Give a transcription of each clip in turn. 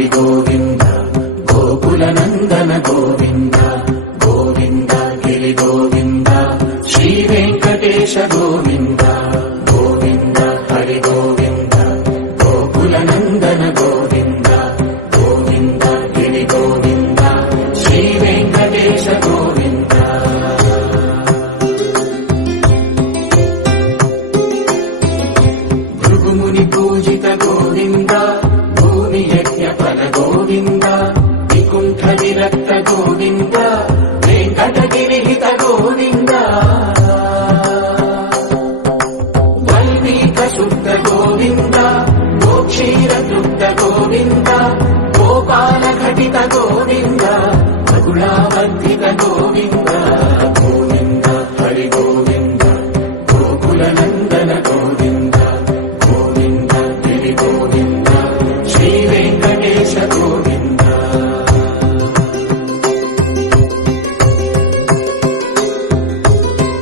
హరి గోవింద గోకుల నందన గోవింద గోవింద గిరి గోవింద శ్రీ వెంకటేశ గోవింద గోవింద హరి గోవింద గోకుల నందన గోవింద గోవింద గిరి గోవింద శ్రీ వెంకటేశ గోవింద భృగుముని పూజిత గోవింద భూమి యజ్ఞ ఫల గోవింద వికుంఠ విరక్త గోవింద వెంకటగిరిహిత గోవింద వల్మీక శుద్ధ గోవింద గోక్షీర తృప్త గోవింద గోపాల ఘటిత గోవింద మగుళావర్ధిత గోవింద గోవింద హరి గోవింద గోకుల నందన గోవింద గోవింద గిరి గోవింద శ్రీ వెంకటేశ గోవింద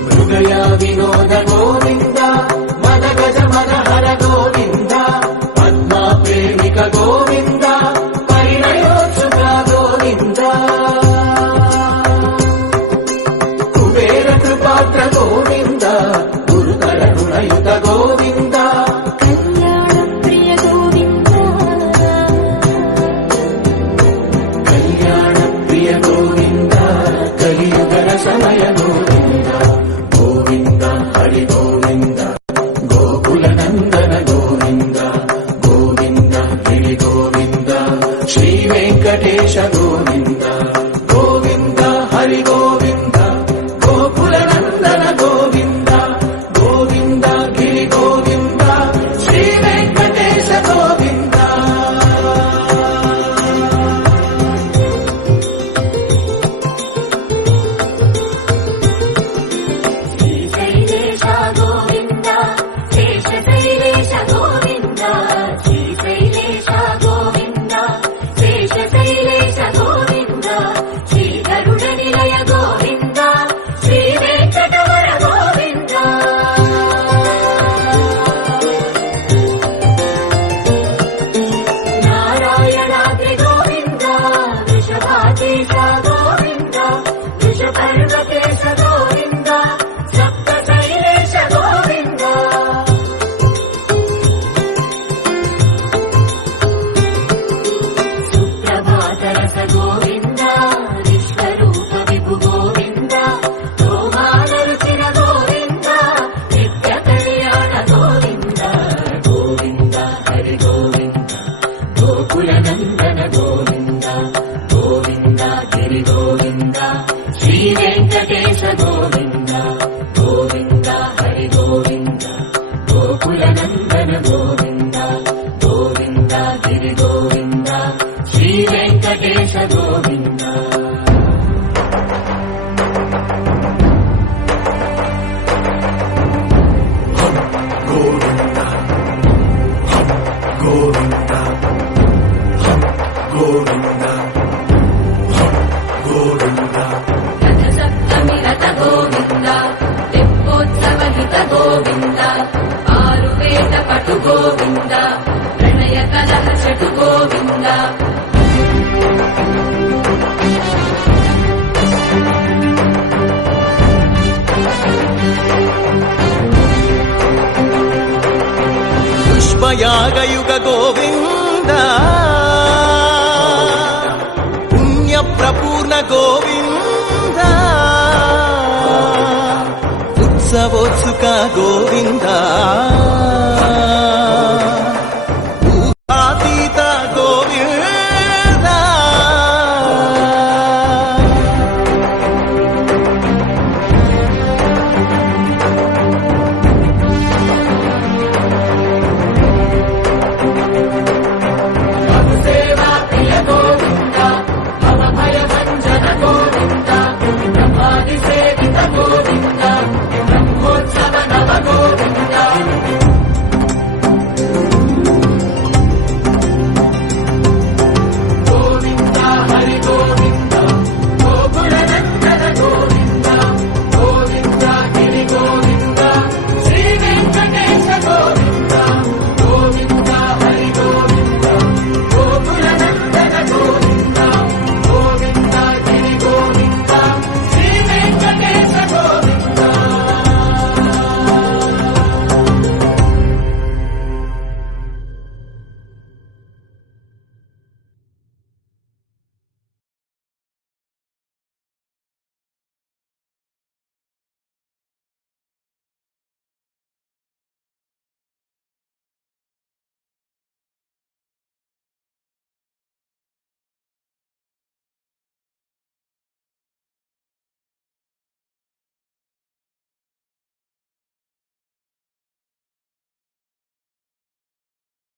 మృగయ వినోద గోవింద మద గజ మనహర గోవింద పద్మా ప్రేమిక గోవింద పరిణయోత్సుక గోవింద కుబేర కృపాత్ర గోవింద గురుతర రుణయుత గోవింద కళ్యాణ ప్రియ గోవింద కలియుగర సమయ గోవింద గోవింద హరి గోవింద గోకుల నందన గోవింద గోవింద గిరి గోవింద శ్రీ వెంకటేశ గోవింద గోవింద హరి గోవింద గోకుల నందన గోవింద గోవింద గిరి గోవింద శ్రీ వెంకటేశ గోవింద శ్రీశైలేశ గోవింద శేషశైలేశ గోవింద శ్రీశైలేశ గోవింద శేషశైలేశ గోవింద శ్రీధరుడ నిలయ గోవింద శ్రీ వెంకటవర గోవింద నారాయణాద్రి గోవింద వృషభాకేశ గోవింద వృషపర్వకేశ గోవింద సప్తశైలేశ గోవింద సుప్రభాతరస గోవింద విశ్వరూప విభు గోవింద గోమానరుచిర గోవింద నిత్య కళ్యాణ గోవింద గోవింద హరి గోవింద గోకుల నందన గోవింద గోవింద గిరి గోవింద శ్రీ వెంకటేశ గోవింద గోవింద హరి గోవింద గోకుల నందన గోవింద గోవింద గిరి గోవింద శ్రీ వెంకటేశ గోవింద గోవింద గోవింద గోవింద గోవింద రథ సప్తమి రథ గోవింద తెప్పోత్సవ హిత గోవింద ఆరువేద పటు గోవింద ప్రణయ కలహ చటు గోవింద పుష్పయాగయుగ గోవింద పుణ్య ప్రపూర్ణ గోవింద ఉత్సవోత్సుక గోవింద